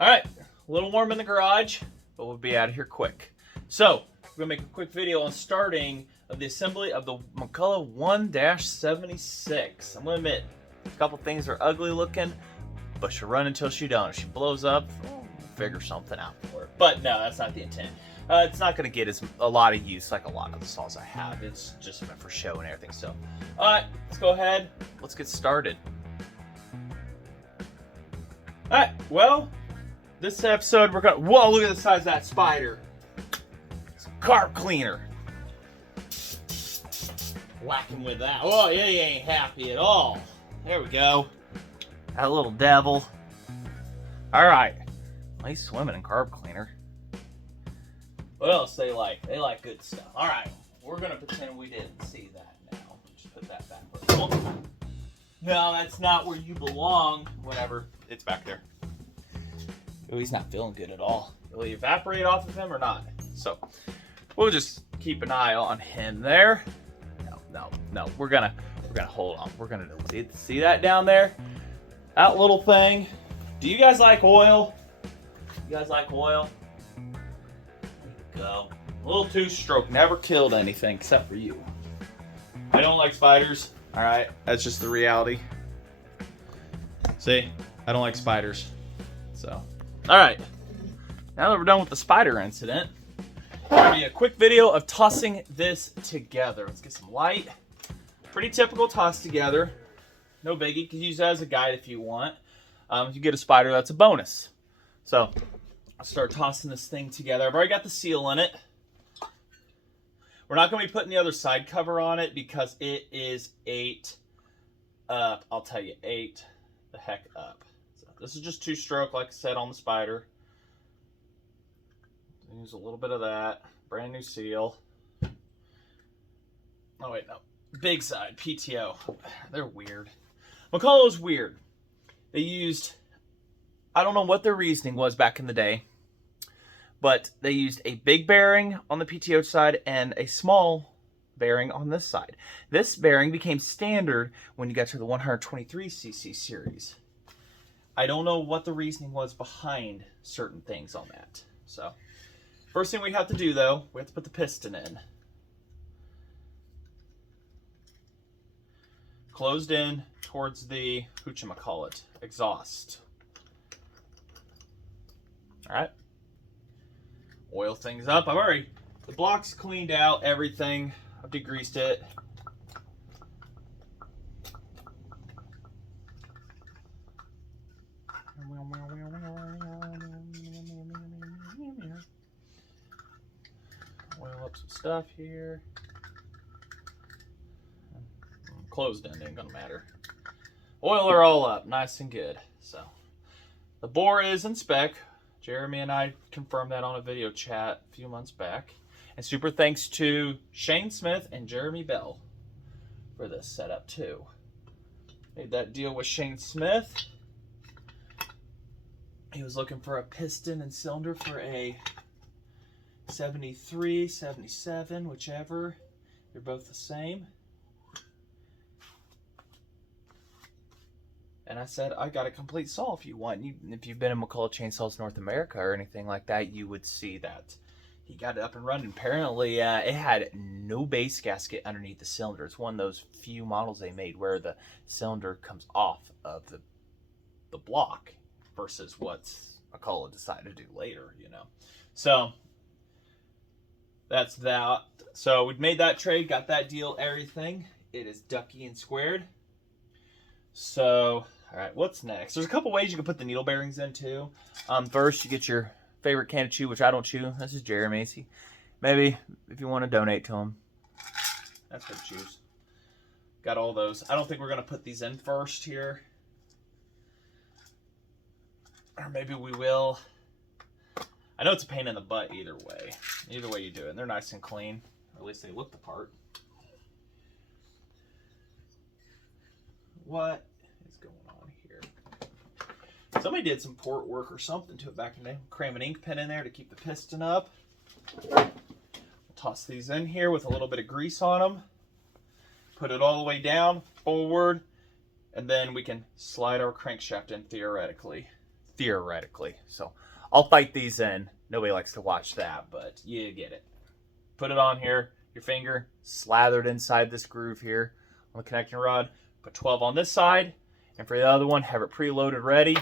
All right, a little warm in the garage, but we'll be out of here quick. So we're gonna make a quick video on starting of the assembly of the McCulloch 1-76. I'm gonna admit, a couple things are ugly looking, but she'll run until she don't. If she blows up, we'll figure something out for it. But no, that's not the intent. It's not gonna get a lot of use like a lot of the saws I have. It's just meant for show and everything. So, all right, let's go ahead. Let's get started. All right, well, this episode we're gonna, whoa, look at the size of that spider. It's a carb cleaner. Whacking with that. Oh, yeah, you ain't happy at all. There we go. That little devil. All right. Nice swimming in carb cleaner. What else they like? They like good stuff. All right. We're going to pretend we didn't see that now. Just put that back. Oh. No, that's not where you belong. Whatever. It's back there. Oh, he's not feeling good at all. Will he evaporate off of him or not? So we'll just keep an eye on him there. No. We're gonna hold on. We're gonna see that down there? That little thing. Do you guys like oil? You guys like oil? There you go. A little two-stroke never killed anything except for you. I don't like spiders. All right, that's just the reality. See, I don't like spiders. So, all right. Now that we're done with the spider incident, it's gonna be a quick video of tossing this together. Let's get some light. Pretty typical toss together. No biggie. You can use that as a guide if you want. If you get a spider, that's a bonus. So I'll start tossing this thing together. I've already got the seal in it. We're not going to be putting the other side cover on it because it is 8 up. I'll tell you, 8 the heck up. So this is just two-stroke, like I said, on the spider. Use a little bit of that. Brand new seal. Oh, wait, no. Big side, PTO. They're weird. McCulloch's weird. They used, I don't know what their reasoning was back in the day, but they used a big bearing on the PTO side and a small bearing on this side. This bearing became standard when you got to the 123cc series. I don't know what the reasoning was behind certain things on that. So, first thing we have to do, though, we have to put the piston in. Closed in towards the whatchamacallit exhaust. All right. Oil things up. The block's cleaned out, everything. I've degreased it. Oil up some stuff here. Closed end ain't gonna matter. Oil are all up, nice and good. So the bore is in spec. Jeremy and I confirmed that on a video chat a few months back. And super thanks to Shane Smith and Jeremy Bell for this setup too. Made that deal with Shane Smith. He was looking for a piston and cylinder for a 73, 77, whichever. They're both the same. And I said, I got a complete saw if you want. If you've been in McCulloch Chainsaws North America or anything like that, you would see that he got it up and running. Apparently, it had no base gasket underneath the cylinder. It's one of those few models they made where the cylinder comes off of the block versus what McCulloch decided to do later, you know. So, that's that. So, we made that trade, got that deal, everything. It is ducky and squared. So, all right, what's next? There's a couple ways you can put the needle bearings in too. First, you get your favorite can to chew, which I don't chew. This is Jeremy's. Maybe if you want to donate to him, that's good to choose. Got all those. I don't think we're going to put these in first here. Or maybe we will. I know it's a pain in the butt either way. Either way you do it. And they're nice and clean. Or at least they look the part. What is going on here? Somebody did some port work or something to it back in the day. Cram an ink pen in there to keep the piston up. We'll toss these in here with a little bit of grease on them. Put it all the way down, forward, and then we can slide our crankshaft in theoretically. theoretically. So I'll fight these in. Nobody likes to watch that, but you get it. Put it on here, your finger, slathered inside this groove here on the connecting rod. Put 12 on this side, and for the other one, have it preloaded ready.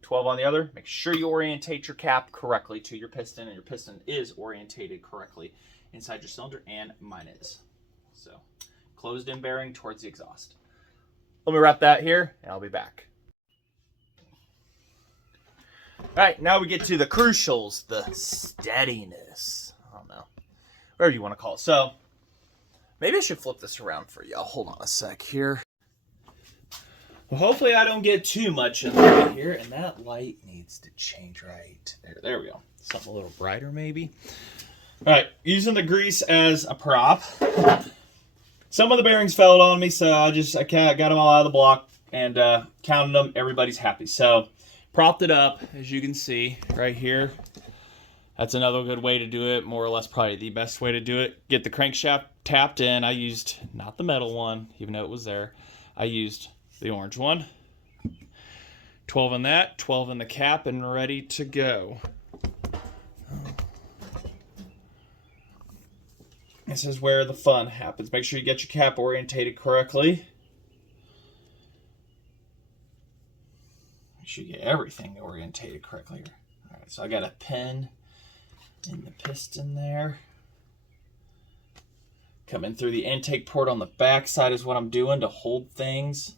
12 on the other. Make sure you orientate your cap correctly to your piston, and your piston is orientated correctly inside your cylinder, and mine is. So, closed in bearing towards the exhaust. Let me wrap that here, and I'll be back. All right, now we get to the crucials, the steadiness. I don't know, whatever you want to call it. So, maybe I should flip this around for you. Hold on a sec here. Well, hopefully I don't get too much in the way here, and that light needs to change right there. There we go. Something a little brighter, maybe. All right, using the grease as a prop. Some of the bearings fell on me, so I got them all out of the block and counted them. Everybody's happy. So, propped it up, as you can see right here. That's another good way to do it, more or less probably the best way to do it. Get the crankshaft tapped in. I used not the metal one, even though it was there. I used the orange one. 12 in that, 12 in the cap, and ready to go. This is where the fun happens. Make sure you get your cap orientated correctly. Make sure you get everything orientated correctly. All right, so I got a pin in the piston there. Coming through the intake port on the back side is what I'm doing to hold things.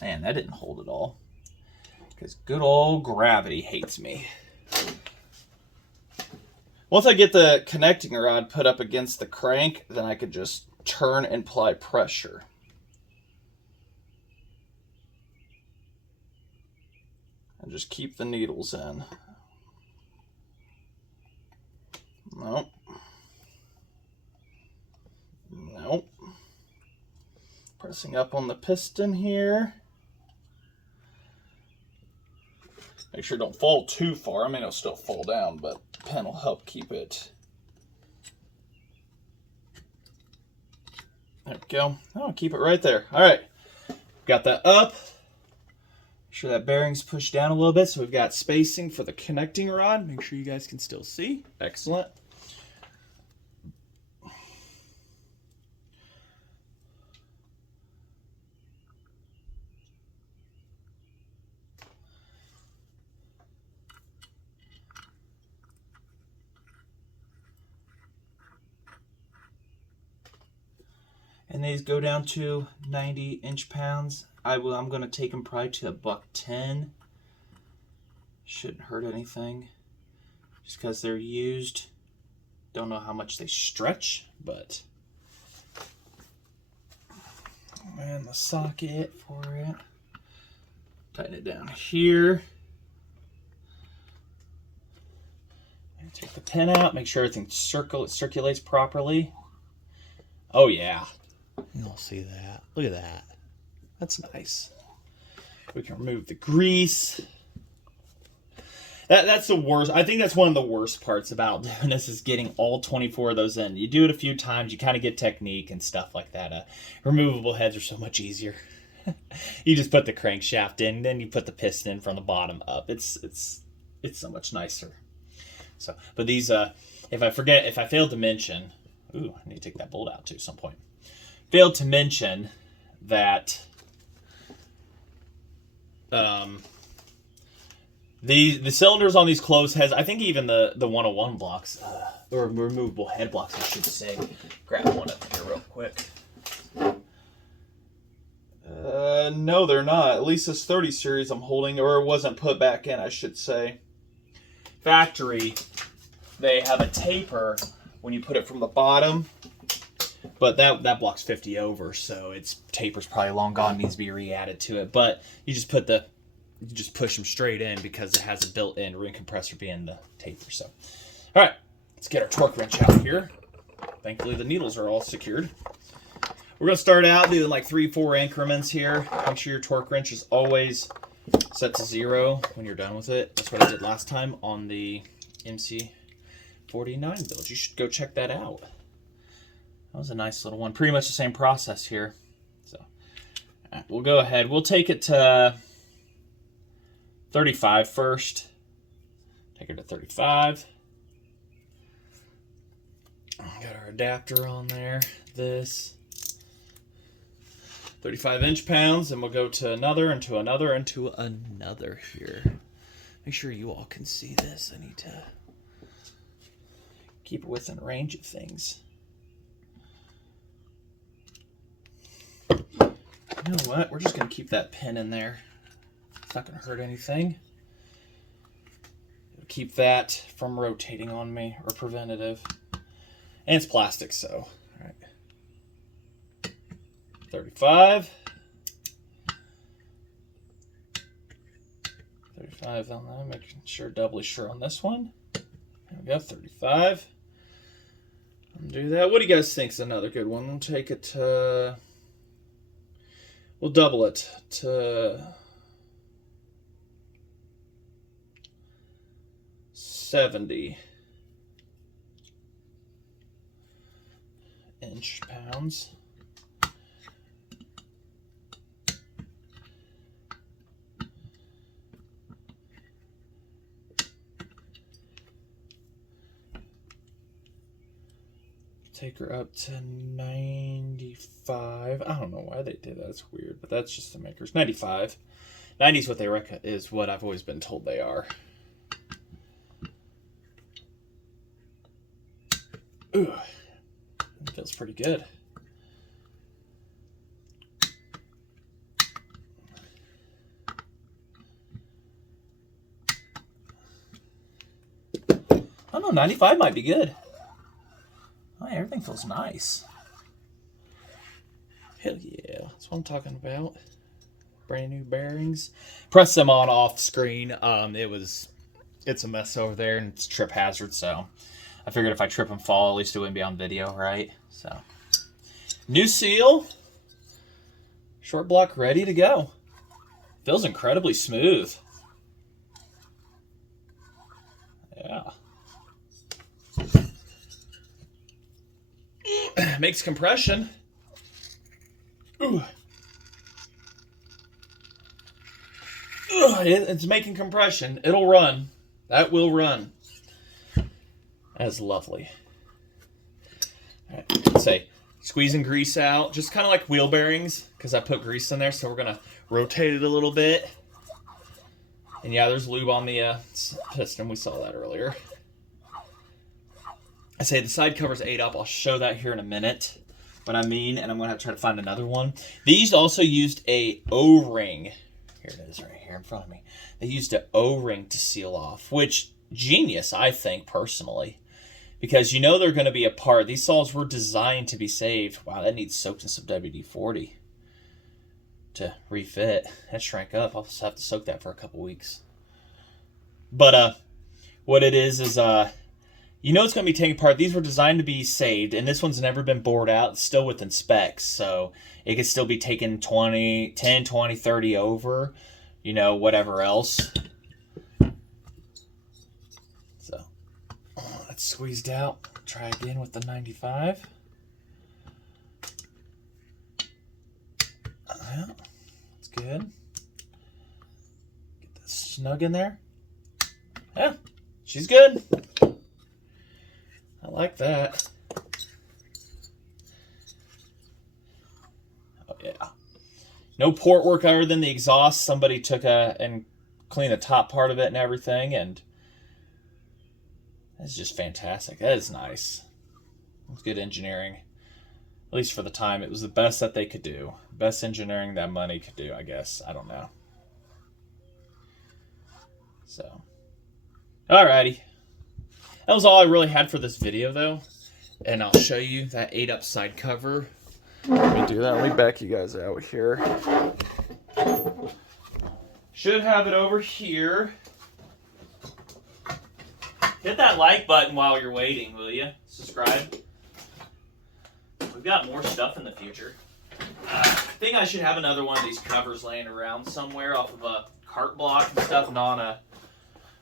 Man, that didn't hold at all. Because good old gravity hates me. Once I get the connecting rod put up against the crank, then I could just turn and apply pressure. And just keep the needles in. Nope. Nope. Pressing up on the piston here. Make sure it don't fall too far. I mean, it'll still fall down, but the pen will help keep it. There we go. Oh, keep it right there. All right. Got that up. Make sure that bearing's pushed down a little bit so we've got spacing for the connecting rod. Make sure you guys can still see. Excellent. And these go down to 90 inch-pounds. I'm going to take them probably to $110. Shouldn't hurt anything. Just because they're used. Don't know how much they stretch, but. And the socket for it. Tighten it down here. And take the pin out. Make sure everything circulates properly. Oh, yeah. You'll see that. Look at that. That's nice. We can remove the grease. That's the worst. I think that's one of the worst parts about doing this is getting all 24 of those in. You do it a few times, you kind of get technique and stuff like that. Removable heads are so much easier. You just put the crankshaft in, then you put the piston in from the bottom up. It's so much nicer. So, but these, if I failed to mention, ooh, I need to take that bolt out too at some point. Failed to mention that the cylinders on these closed heads, I think even the 101 blocks, or removable head blocks, I should say. Grab one up here real quick. No, they're not. At least this 30 series I'm holding, or it wasn't put back in, I should say. Factory, they have a taper when you put it from the bottom. But that block's 50 over, so its taper's probably long gone, needs to be re-added to it. But you just push them straight in because it has a built-in ring compressor being the taper. So, all right, let's get our torque wrench out here. Thankfully, the needles are all secured. We're gonna start out doing like 3-4 increments here. Make sure your torque wrench is always set to 0 when you're done with it. That's what I did last time on the MC49 build. You should go check that out. That was a nice little one. Pretty much the same process here. So, right, we'll go ahead. We'll take it to 35 first. Take her to 35. Got our adapter on there. This 35 inch-pounds, and we'll go to another, and to another, and to another here. Make sure you all can see this. I need to keep it within range of things. You know what? We're just going to keep that pin in there. It's not going to hurt anything. It'll keep that from rotating on me, or preventative. And it's plastic, so. All right. 35. 35 on that. Making sure, doubly sure on this one. There we go, 35. Undo that. What do you guys think is another good one? We'll take it to... We'll double it to 70 inch-pounds. Take her up to 95. I don't know why they did that. It's weird, but that's just the makers. 95. 90 is what they is what I've always been told they are. Ooh, that feels pretty good. I don't know, 95 might be good. Oh, everything feels nice. Hell yeah, that's what I'm talking about. Brand new bearings. Press them on off screen. It's a mess over there, and it's trip hazard, so I figured if I trip and fall, at least it wouldn't be on video, right? So, new seal. Short block ready to go. Feels incredibly smooth. Yeah. Makes compression. Ooh. It's making compression. It'll run. That will run. That's lovely. All right, let's say squeezing grease out, just kind of like wheel bearings, because I put grease in there. So we're gonna rotate it a little bit. And yeah, there's lube on the piston. We saw that earlier. I say the side cover's 8 up. I'll show that here in a minute. What I mean, and I'm gonna have to try to find another one. These also used a O-ring. Here it is, right here in front of me. They used an O-ring to seal off, which genius, I think personally, because you know they're going to be apart. These saws were designed to be saved. Wow, that needs soaked in some WD-40 to refit. That shrank up. I'll just have to soak that for a couple weeks. But what it is you know it's going to be taken apart. These were designed to be saved, and this one's never been bored out. It's still within specs, so it could still be taken 10, 20, 30 over, you know, whatever else. So, that's squeezed out. Try again with the 95. Yeah, that's good. Get this snug in there. Yeah, she's good. I like that. Oh, yeah. No port work other than the exhaust. Somebody took and cleaned the top part of it and everything, and that's just fantastic. That is nice. It's good engineering. At least for the time, it was the best that they could do. Best engineering that money could do, I guess. I don't know. So, alrighty. That was all I really had for this video, though. And I'll show you that 8 up side cover. Let me do that. Let me back you guys out here. Should have it over here. Hit that like button while you're waiting, will you? Subscribe. We've got more stuff in the future. I think I should have another one of these covers laying around somewhere off of a cart block and stuff, and on a...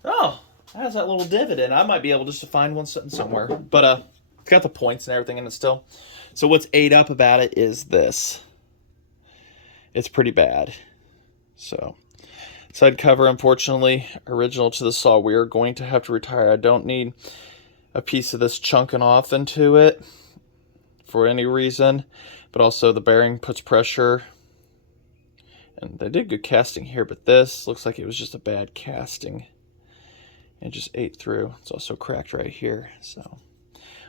Oh! It has that little divot in. I might be able just to find one sitting somewhere. But it's got the points and everything in it still. So what's 8 up about it is this. it's pretty bad. So, side cover, unfortunately, original to the saw. We are going to have to retire. I don't need a piece of this chunking off into it for any reason, but also the bearing puts pressure. And they did good casting here, but this looks like it was just a bad casting. It just ate through. It's also cracked right here, so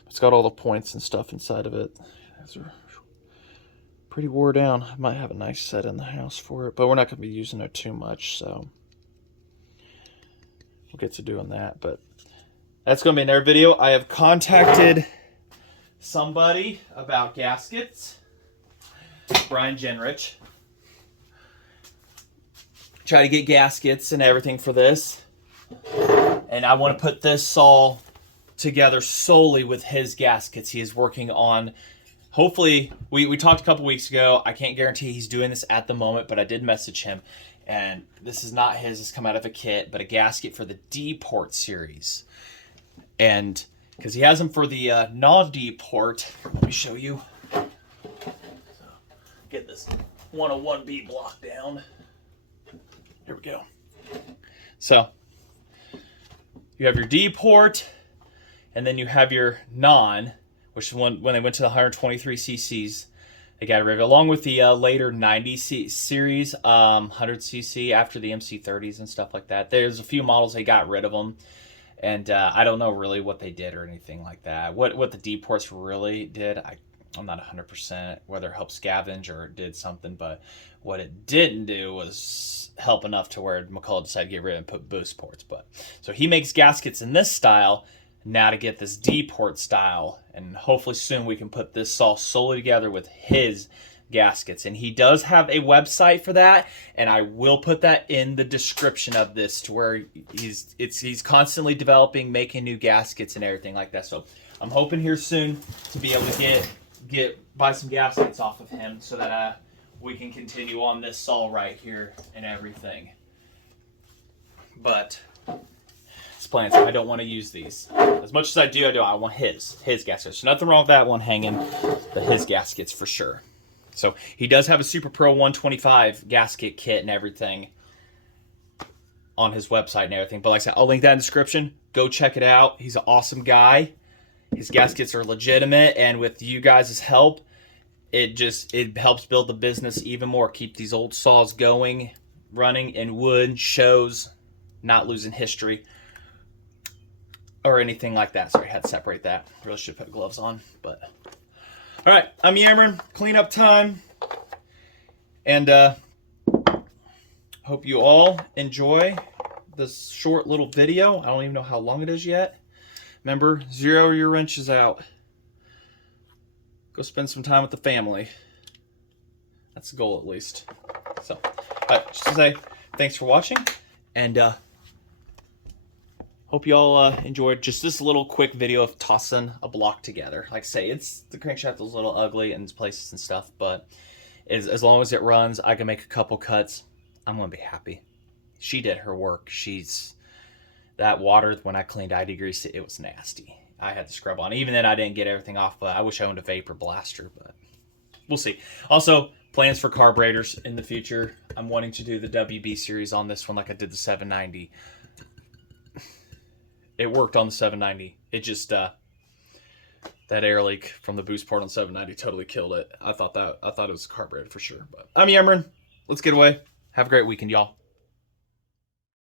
it's got all the points and stuff inside of it. Those are pretty wore down. I might have a nice set in the house for it, but we're not going to be using it too much, so we'll get to doing that. But that's going to be another video. I have contacted somebody about gaskets, Brian Genrich. Try to get gaskets and everything for this. And I want to put this saw together solely with his gaskets. He is working on, hopefully, we talked a couple weeks ago. I can't guarantee he's doing this at the moment, but I did message him. And this is not his, it's come out of a kit, but a gasket for the D port series. And because he has them for the non-D port, let me show you. So, get this 101B block down. Here we go. So, you have your D port, and then you have your non, which is when they went to the 123 cc's, they got rid of it, along with the later 90 series, 100 cc after the MC30s and stuff like that. There's a few models they got rid of them, and I don't know really what they did or anything like that. What the D ports really did, I'm not 100% whether it helped scavenge or it did something, but what it didn't do was help enough to where McCulloch decided to get rid of and put boost ports. But so he makes gaskets in this style now to get this D port style, and hopefully soon we can put this saw solely together with his gaskets. And he does have a website for that, and I will put that in the description of this, to where he's constantly developing, making new gaskets and everything like that. So I'm hoping here soon to be able to buy some gaskets off of him, so that we can continue on this saw right here and everything. But his plans, I don't want to use these. As much as I do, I want his gaskets. There's nothing wrong with that one hanging, but his gaskets for sure. So he does have a Super Pro 125 gasket kit and everything on his website and everything. But like I said, I'll link that in the description. Go check it out. He's an awesome guy. His gaskets are legitimate, and with you guys' help, it helps build the business even more. Keep these old saws going, running in wood, shows, not losing history or anything like that. Sorry, I had to separate that. Really should put gloves on, but all right, I'm yammering. Cleanup time, and hope you all enjoy this short little video. I don't even know how long it is yet. Remember, zero your wrenches out. Go spend some time with the family. That's the goal, at least. So, just to say, thanks for watching, and hope you all enjoyed just this little quick video of tossing a block together. Like I say, the crankshaft is a little ugly in places and stuff, but as long as it runs, I can make a couple cuts. I'm gonna be happy. She did her work. That water, when I cleaned, I degreased it. It was nasty. I had to scrub on. Even then, I didn't get everything off, but I wish I owned a vapor blaster, but we'll see. Also, plans for carburetors in the future. I'm wanting to do the WB series on this one like I did the 790. It worked on the 790. It just, that air leak from the boost port on 790 totally killed it. I thought it was a carburetor for sure, but I'm yammering. Let's get away. Have a great weekend, y'all.